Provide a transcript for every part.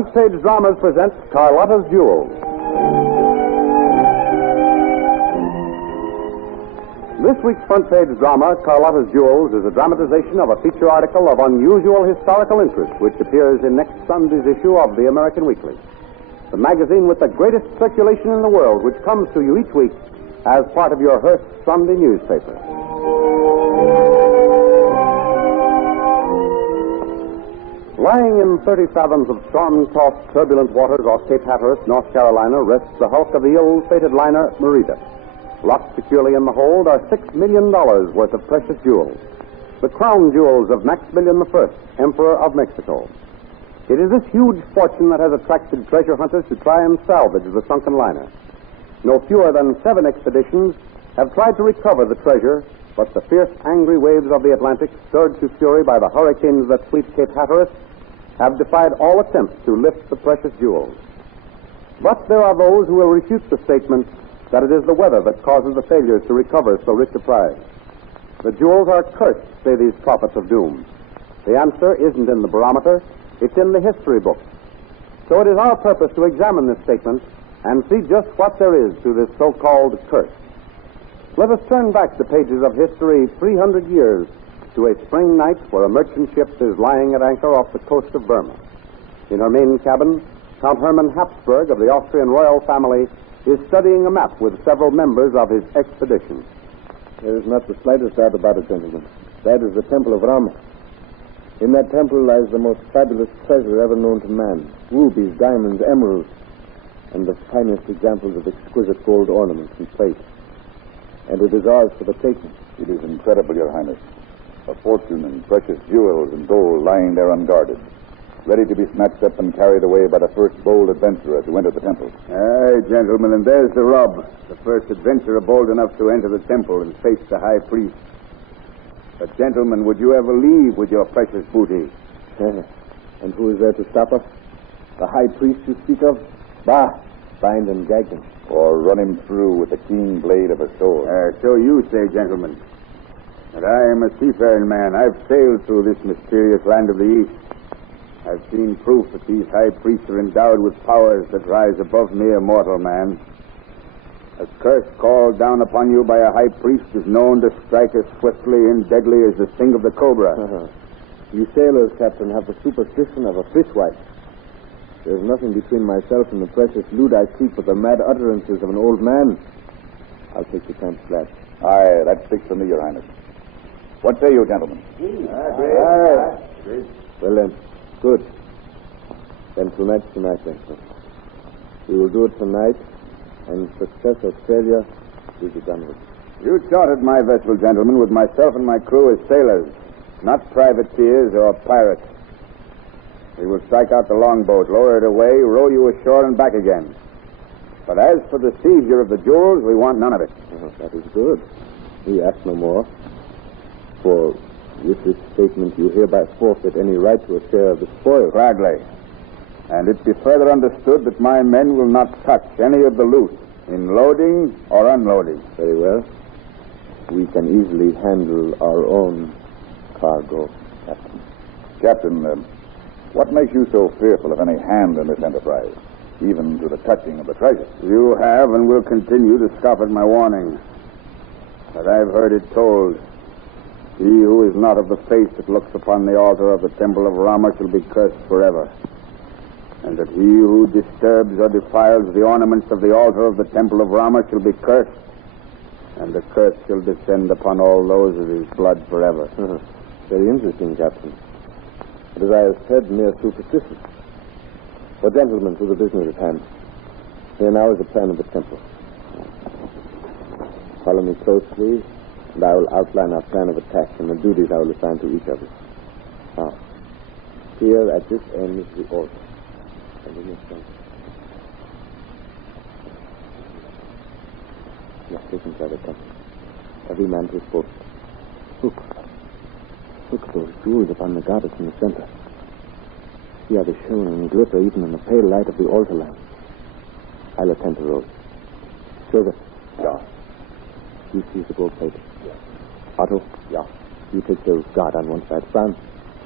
Front Page Dramas presents Carlotta's Duel. This week's Front Page drama, Carlotta's Duels, is a dramatization of a feature article of unusual historical interest which appears in next Sunday's issue of the American Weekly, the magazine with the greatest circulation in the world, which comes to you each week as part of your Hearst Sunday newspaper. Lying in 30 fathoms of storm-tossed, turbulent waters off Cape Hatteras, North Carolina, rests the hulk of the ill-fated liner Merida. Locked securely in the hold are $6 million worth of precious jewels, the crown jewels of Maximilian I, Emperor of Mexico. It is this huge fortune that has attracted treasure hunters to try and salvage the sunken liner. No fewer than 7 expeditions have tried to recover the treasure, but the fierce, angry waves of the Atlantic, stirred to fury by the hurricanes that sweep Cape Hatteras, have defied all attempts to lift the precious jewels. But there are those who will refute the statement that it is the weather that causes the failures to recover so rich a prize. The jewels are cursed, say these prophets of doom. The answer isn't in the barometer, it's in the history books. So it is our purpose to examine this statement and see just what there is to this so-called curse. Let us turn back the pages of history 300 years to a spring night where a merchant ship is lying at anchor off the coast of Burma. In her main cabin, Count Hermann Habsburg of the Austrian royal family is studying a map with several members of his expedition. There is not the slightest doubt about it, gentlemen. That is the Temple of Rama. In that temple lies the most fabulous treasure ever known to man. Rubies, diamonds, emeralds, and the finest examples of exquisite gold ornaments and plate. And it is ours for the taking. It is incredible, Your Highness. A fortune in precious jewels and gold lying there unguarded, ready to be snatched up and carried away by the first bold adventurer to enter the temple. Aye, gentlemen, and there's the rub. The first adventurer bold enough to enter the temple and face the high priest. But, gentlemen, would you ever leave with your precious booty? And who is there to stop us? The high priest you speak of? Bah! Bind and gag him. Or run him through with the keen blade of a sword. So you say, gentlemen. And I am a seafaring man. I've sailed through this mysterious land of the East. I've seen proof that these high priests are endowed with powers that rise above mere mortal man. A curse called down upon you by a high priest is known to strike as swiftly and deadly as the sting of the cobra. You sailors, Captain, have the superstition of a fishwife. There's nothing between myself and the precious loot I seek but the mad utterances of an old man. I'll take the camp flat. Aye, that sticks to me, Your Highness. What say you, gentlemen? Aye. Well, then, good. Then tonight's tonight, then. We will do it tonight, and success or failure will be done with. You chartered my vessel, gentlemen, with myself and my crew as sailors, not privateers or pirates. We will strike out the longboat, lower it away, row you ashore and back again. But as for the seizure of the jewels, we want none of it. That is good. We ask no more. For with this statement, you hereby forfeit any right to a share of the spoil. Gladly. And it be further understood that my men will not touch any of the loot in loading or unloading. Very well. We can easily handle our own cargo, Captain. Captain, what makes you so fearful of any hand in this enterprise, even to the touching of the treasure? You have and will continue to scoff at my warning. But I've heard it told. He who is not of the faith that looks upon the altar of the temple of Rama shall be cursed forever. And that he who disturbs or defiles the ornaments of the altar of the temple of Rama shall be cursed. And the curse shall descend upon all those of his blood forever. Very interesting, Captain. But as I have said, mere superstition. But gentlemen, to the business at hand. Here now is the plan of the temple. Follow me closely, and I will outline our plan of attack and the duties I will assign to each of us. Now, here at this end is the altar. Yes, take inside the temple. Every man to his post. Look at those jewels upon the goddess in the center. See how they shone and glitter even in the pale light of the altar lamp. I'll attend to those. Silver. Yeah. You seize the gold plate. Yeah. Otto. Yeah. You take the guard on one side. Franz.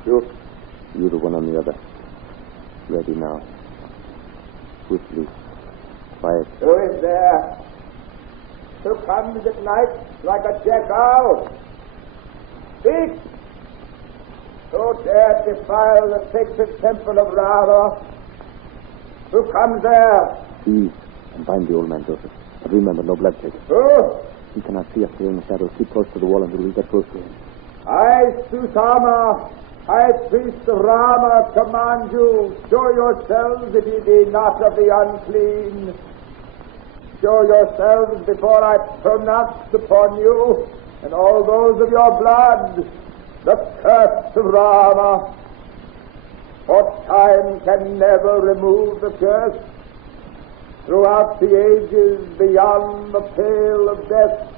Sure. You the one on the other. Ready now. Swiftly. Quiet. Who is there? Who comes at night like a jackal? Speak! Who dare defile the sacred temple of Rama? Who comes there? Please, and bind the old man, Joseph. But remember, no bloodshed. Who? He cannot see us here in the shadows. Keep close to the wall until we get close to him. I, Susama, High Priest Rama, command you, show yourselves if ye be not of the unclean. Show yourselves before I pronounce upon you and all those of your blood the curse of Rama. For time can never remove the curse. Throughout the ages beyond the pale of death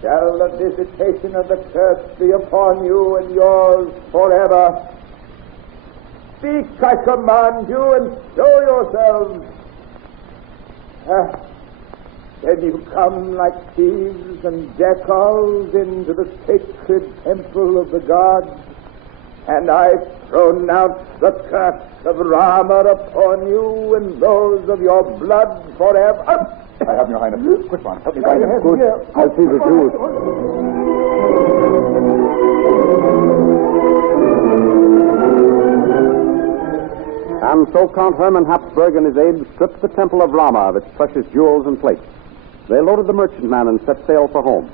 shall the visitation of the curse be upon you and yours forever. Speak, I command you, and show yourselves. Then you come like thieves and jackals into the sacred temple of the gods, and I pronounce the curse of Rama upon you and those of your blood forever. I have Your Highness. Quick, man. Help me bind him. Good. I'll see the Jews. And so Count Hermann Habsburg and his aides stripped the temple of Rama of its precious jewels and plates. They loaded the merchantman and set sail for home.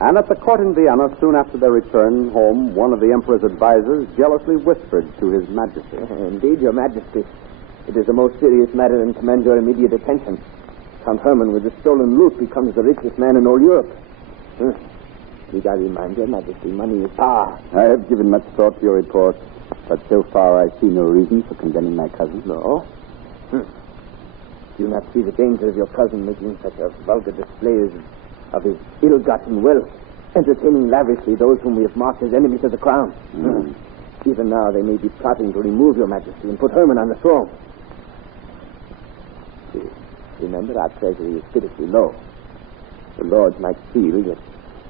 And at the court in Vienna, soon after their return home, one of the emperor's advisors jealously whispered to his majesty. Indeed, your majesty. It is a most serious matter and commands your immediate attention. Count Hermann, with the stolen loot, becomes the richest man in all Europe. Need I remind your majesty, money is power. I have given much thought to your report, but so far I see no reason for condemning my cousin. No? Do you not see the danger of your cousin making such a vulgar display of his ill-gotten wealth, entertaining lavishly those whom we have marked as enemies of the crown? Even now they may be plotting to remove your majesty and put Hermann on the throne. Remember, our treasury is pitifully low. The lords might feel that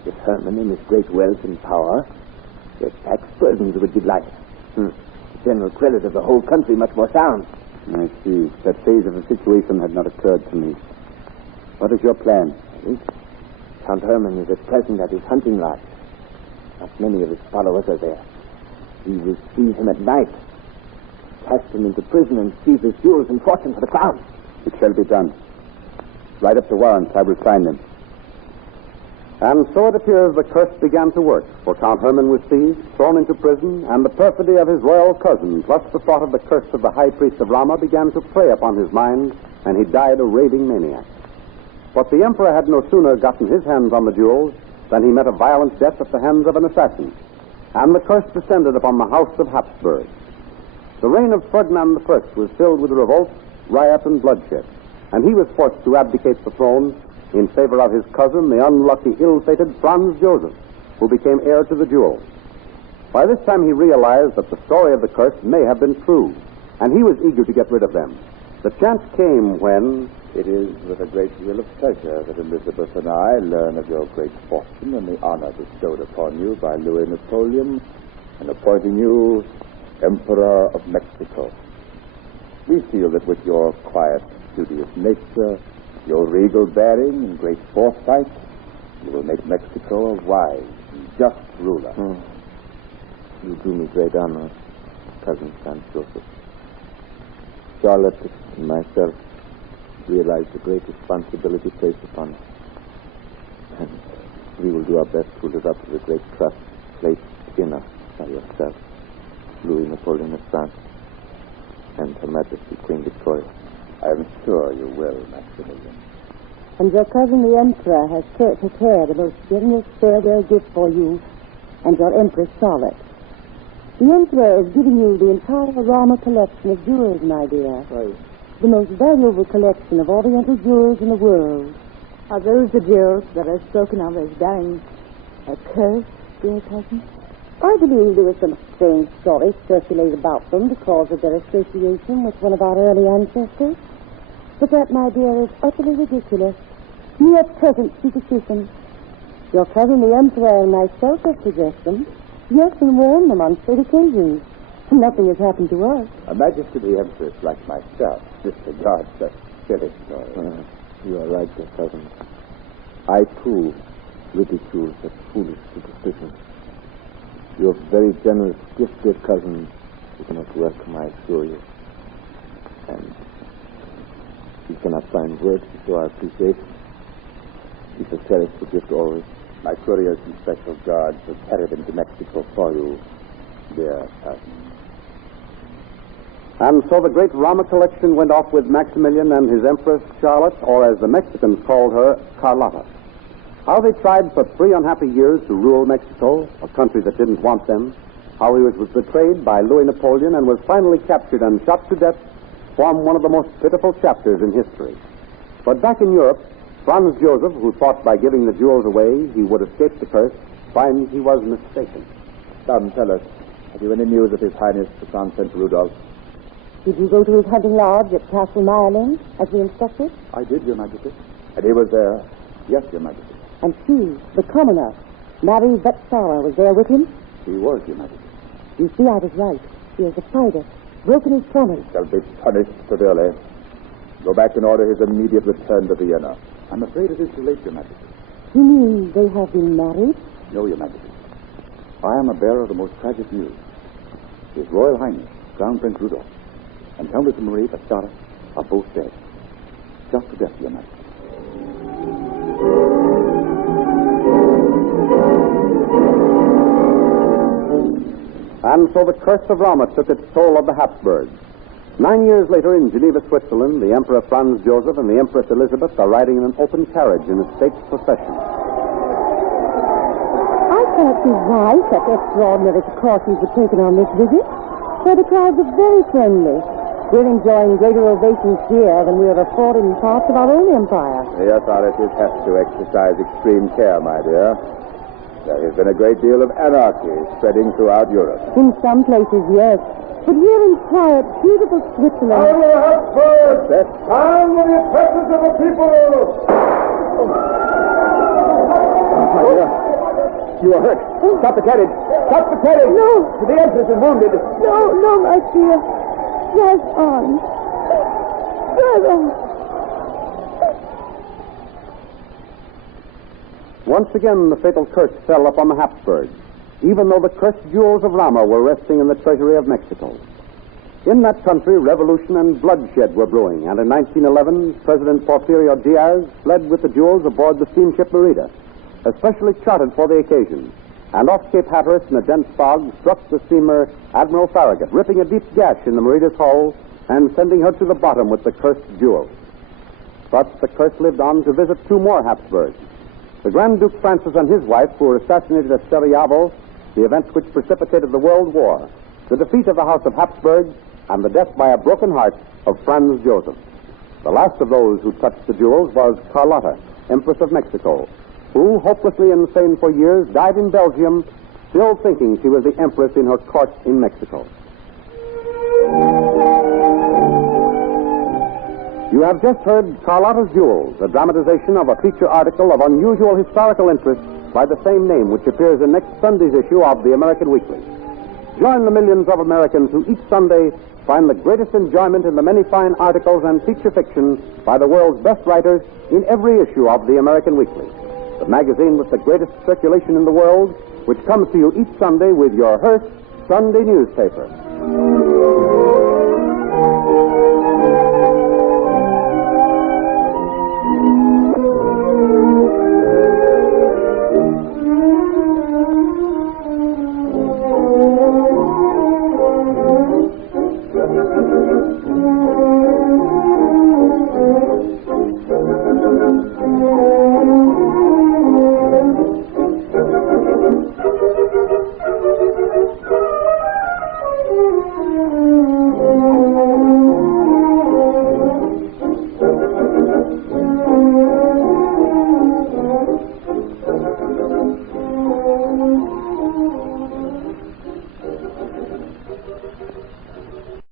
if Hermann, in his great wealth and power, their tax burdens would be light. The general credit of the whole country much more sound. I see. That phase of the situation had not occurred to me. What is your plan? Count Hermann is at present at his hunting lodge. Not many of his followers are there. We will seize him at night, cast him into prison, and seize his jewels and fortune for the crown. It shall be done. Write up the warrants. I will sign them. And so it appears the curse began to work, for Count Hermann was seized, thrown into prison, and the perfidy of his royal cousin, plus the thought of the curse of the high priest of Rama, began to prey upon his mind, and he died a raving maniac. But the emperor had no sooner gotten his hands on the jewels than he met a violent death at the hands of an assassin, and the curse descended upon the house of Habsburg. The reign of Ferdinand I was filled with revolt, riot, and bloodshed, and he was forced to abdicate the throne in favor of his cousin, the unlucky, ill-fated Franz Joseph, who became heir to the jewels. By this time he realized that the story of the curse may have been true, and he was eager to get rid of them. The chance came when... It is with a great deal of pleasure that Elizabeth and I learn of your great fortune and the honor bestowed upon you by Louis Napoleon in appointing you Emperor of Mexico. We feel that with your quiet, studious nature, your regal bearing and great foresight, you will make Mexico a wise and just ruler. You do me great honor, cousin Franz Joseph. Charlotte and myself realize the great responsibility placed upon us. And we will do our best to live up to the great trust placed in us by yourself, Louis Napoleon of France, and Her Majesty Queen Victoria. I am sure you will, Maximilian. And your cousin the Emperor has prepared a most generous farewell gift for you and your Empress Charlotte. The Emperor is giving you the entire Rama collection of jewels, my dear. Right. The most valuable collection of Oriental jewels in the world. Are those the jewels that are spoken of as bearing a curse, dear cousin? I believe there was some strange story circulated about them because of their association with one of our early ancestors. But that, my dear, is utterly ridiculous. Mere present superstition. Your cousin the Emperor and myself have possessed them, yes, and worn them on 3 occasions. Nothing has happened to us. Her Majesty the Empress, like myself, disregards such silly stories. You are right, dear cousin. I, too, ridicule such foolish superstitions. Your very generous gift, dear cousin, is not welcome, I assure you. And you cannot find words to show our appreciation. We shall cherish the gift always. My couriers and special guards have carried them to Mexico for you, dear cousin. And so the great Rama collection went off with Maximilian and his Empress Charlotte, or as the Mexicans called her, Carlotta. How they tried for 3 unhappy years to rule Mexico, a country that didn't want them. How he was betrayed by Louis Napoleon and was finally captured and shot to death form one of the most pitiful chapters in history. But back in Europe, Franz Joseph, who thought by giving the jewels away he would escape the curse, finds he was mistaken. Come, tell us, have you any news of His Highness the Count Prince Rudolph? Did you go to his hunting lodge at Castle Meyerling, as we instructed? I did, Your Majesty. And he was there? Yes, Your Majesty. And she, the commoner, Marie Vetsara, was there with him? He was, Your Majesty. You see, I was right. He is a fighter, broken his promise. Shall be punished severely. Go back and order his immediate return to Vienna. I'm afraid it is too late, Your Majesty. You mean they have been married? No, Your Majesty. I am a bearer of the most tragic news. His Royal Highness, Crown Prince Rudolph, and Countess Marie Vetsara are both dead. Shot to death, Your Majesty. And so the curse of Rama took its toll of the Habsburgs. 9 years later, in Geneva, Switzerland, the Emperor Franz Joseph and the Empress Elizabeth are riding in an open carriage in a state procession. I cannot see why such extraordinary precautions were taken on this visit. For the crowds are very friendly. We're enjoying greater ovations here than we are afforded in parts of our own empire. The authorities have to exercise extreme care, my dear. There has been a great deal of anarchy spreading throughout Europe. In some places, yes. But here in quiet, beautiful Switzerland... Down with the Habsburgs! Yes? Down with the oppressors of the people! My dear, you are hurt. Stop the carriage. Stop the carriage. No. The Empress is wounded. No, my dear. Drive on. Drive on. Once again, the fatal curse fell upon the Habsburgs, even though the cursed jewels of Rama were resting in the treasury of Mexico. In that country, revolution and bloodshed were brewing, and in 1911, President Porfirio Diaz fled with the jewels aboard the steamship Merida, especially chartered for the occasion. And off Cape Hatteras in a dense fog struck the steamer Admiral Farragut, ripping a deep gash in the Merida's hull and sending her to the bottom with the cursed jewels. But the curse lived on to visit 2 more Habsburgs. The Grand Duke Francis and his wife, who were assassinated at Sarajevo, the event which precipitated the World War, the defeat of the House of Habsburg, and the death by a broken heart of Franz Joseph. The last of those who touched the jewels was Carlotta, Empress of Mexico, who, hopelessly insane for years, died in Belgium, still thinking she was the Empress in her court in Mexico. You have just heard Carlotta's Jewels, a dramatization of a feature article of unusual historical interest by the same name, which appears in next Sunday's issue of the American Weekly. Join the millions of Americans who each Sunday find the greatest enjoyment in the many fine articles and feature fiction by the world's best writers in every issue of the American Weekly, the magazine with the greatest circulation in the world, which comes to you each Sunday with your Hearst Sunday newspaper.